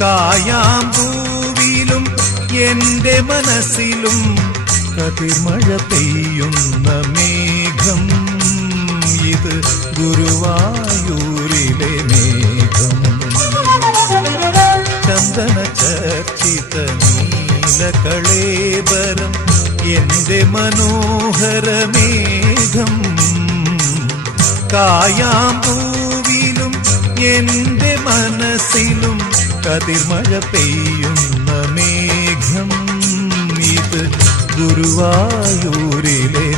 കായാമ്പൂവിലും എന്റെ മനസ്സിലും കതിർമഴ പെയ്യുന്ന മേഘം. ഇത് ഗുരുവായൂരിലെ മേഘം. ചന്ദന ചർച്ചിത നീലകളേബരം എന്റെ മനോഹരമേഘം. കായാമ്പൂവിലും എന്റെ മനസ്സിലും കതിർമഴ പെയ്യുന്ന മേഘം. ഇത് ഗുരുവായൂരിലെ